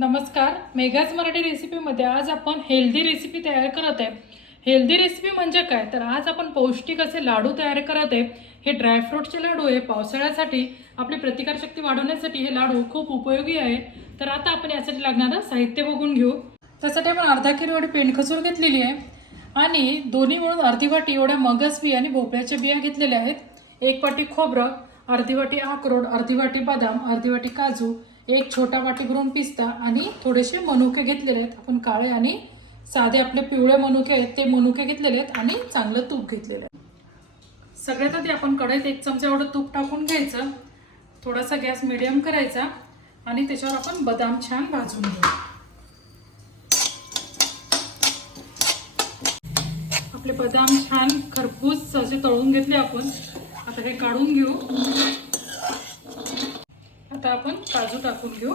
नमस्कार. मेघाज मराठी रेसिपीमध्ये आज आपण हेल्दी रेसिपी तयार करत आहे. हेल्दी रेसिपी म्हणजे काय? तर आज आपण पौष्टिक असे लाडू तयार करत आहे. हे ड्रायफ्रूटचे लाडू आहे. पावसाळ्यासाठी आपली प्रतिकारशक्ती वाढवण्यासाठी हे लाडू खूप उपयोगी आहे. तर आता आपण यासाठी लागणारं साहित्य बघून घेऊ. त्यासाठी आपण अर्धा किलो एवढी पेंडखसूर घेतलेली आहे. आणि दोन्ही मिळून अर्धी वाटी एवढ्या मगस बिया आणि भोपळ्याच्या बिया घेतलेल्या आहेत. एक वाटी खोबरं अर्धी वाटी अक्रोड अर्धी वाटी बदाम अर्धी वाटी काजू एक छोटा वाटी भरून पिस्ता आणि थोडेसे मनुके घेतलेले आहेत. आपण काळे आणि साधे आपले पिवळे मनुके आहेत ते मनुके घेतलेले आहेत आणि चांगलं तूप घेतलेलं आहे. सगळ्यात आधी आपण कढईत एक चमचा एवढं तूप टाकून घ्यायचं. थोडासा गॅस मिडियम करायचा आणि त्याच्यावर आपण बदाम छान भाजून घेऊ. आपले बदाम छान खरपूस असे तळून घेतले आपण. आता हे काढून घेऊ. काजू टाकून घेऊ.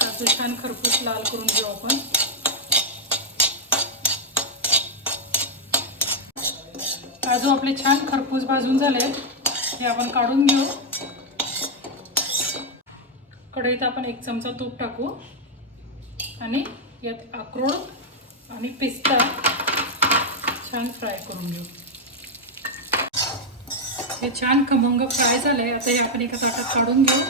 काजू छान खरपूस लाल करून घेऊ आपण. काजू आपले छान खरपूस भाजून झाले. हे आपण काढून घेऊ. कढईत आपण एक चमचा तूप टाकू. आणि यात अक्रोड आणि पिस्ता छान फ्राय करून घेऊ. हे छान खमंग फ्राय झालंय. आता हे आपण एका ताटात काढून घेऊ.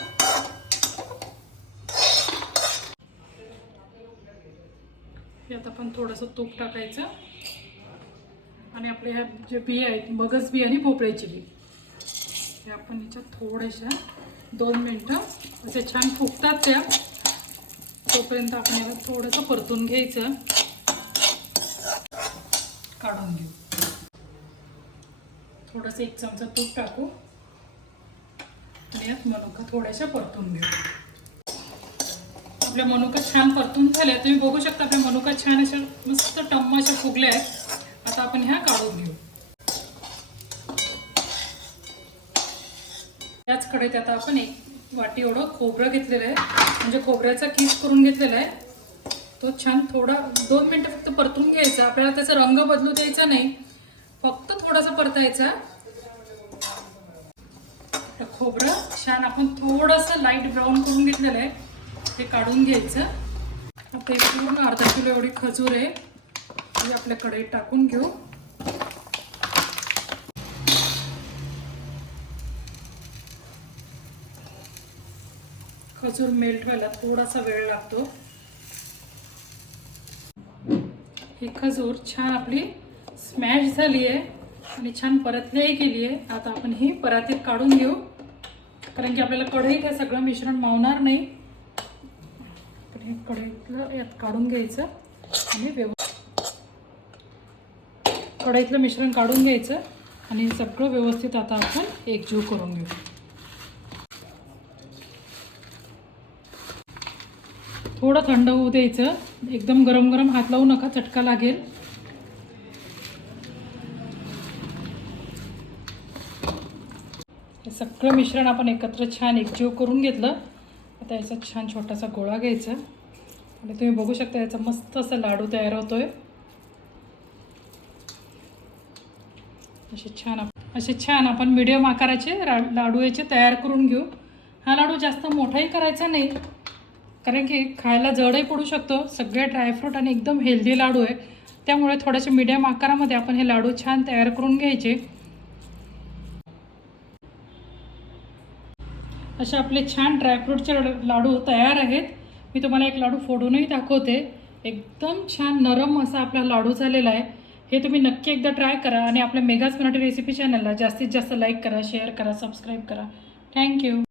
यात आपण थोडंसं तूप टाकायचं. आणि आपले ह्या जे बी आहेत मगज बी आणि भोपळ्याची बी. हे आपण याच्यात थोड्याशा दोन मिनटं असे छान फुगतात त्या. तोपर्यंत आपण याला थोडंसं परतून घ्यायचं. काढून घेऊ. थोडंसं एक चमचा तूप टाकू. आणि यात मनुका थोड्याशा परतून घेऊ. आपल्या मनुका छान परतून झाल्या. तुम्ही बघू शकता आपल्या मनुका छान अशा मस्त टम्म अशा फुगल्या आहेत. आता आपण ह्या काढून घेऊ. त्याच कढईत आता आपण एक वाटी एवढं खोबरं घेतलेलं आहे. म्हणजे खोबऱ्याचा किस करून घेतलेला आहे. तो छान थोडा दोन मिनटं फक्त परतून घ्यायचा. आपल्याला त्याचा रंग बदलू द्यायचा नाही. फक्त थोडासा परतायचा. तर खोबरं. छान आपण थोडंसं लाइट ब्राऊन करून घेतलेलं आहे. ते काढून घ्यायचं. आता हे पूर्ण अर्धा किलो एवढी खजूर आहे. ती आपल्या कढईत टाकून घेऊ. खजूर मेल्ट व्हायला थोडासा वेळ लागतो. ही खजूर छान आपली स्मॅश झाली आहे. आणि छान परतल्याही केली आहे आता आपण ही परातीत काढून घेऊ. कारण की आपल्याला कढईत हे सगळं मिश्रण मावणार नाही. आपण हे कढईतलं यात काढून घ्यायचं आणि व्यवस्थित कढईतलं मिश्रण काढून घ्यायचं आणि सगळं व्यवस्थित आता आपण एकजीव करून घेऊ. थोडं थंड होऊ द्यायचं. एकदम गरम गरम हात लावू नका चटका लागेल. हे सगळं मिश्रण आपण एकत्र छान एकजीव करून घेतलं. आता याचा छान छोटासा गोळा घ्यायचा. आणि तुम्ही बघू शकता याचा मस्त असा लाडू तयार होतोय. असे छान असे छान आपण मिडियम आकाराचे लाडू याचे तयार करून घेऊ. हा लाडू जास्त मोठाही करायचा नाही. कारण की खायला जडही पडू शकतो. सगळे ड्रायफ्रूट आणि एकदम हेल्दी लाडू आहे. त्यामुळे थोडेसे मीडियम आकारामध्ये आपण हे लाडू छान तयार करून घ्यायचे. असे आपले छान ड्रायफ्रूटचे लाडू तयार आहेत. मी तुम्हाला एक लाडू फोडूनही दाखवते. एकदम छान नरम असा आपला लाडू झालेला आहे. हे तुम्ही नक्की एकदा ट्राय करा आणि आपल्या मेगाज मराठी रेसिपी चॅनलला जास्तीत जास्त लाईक करा शेअर करा सबस्क्राईब करा. थँक्यू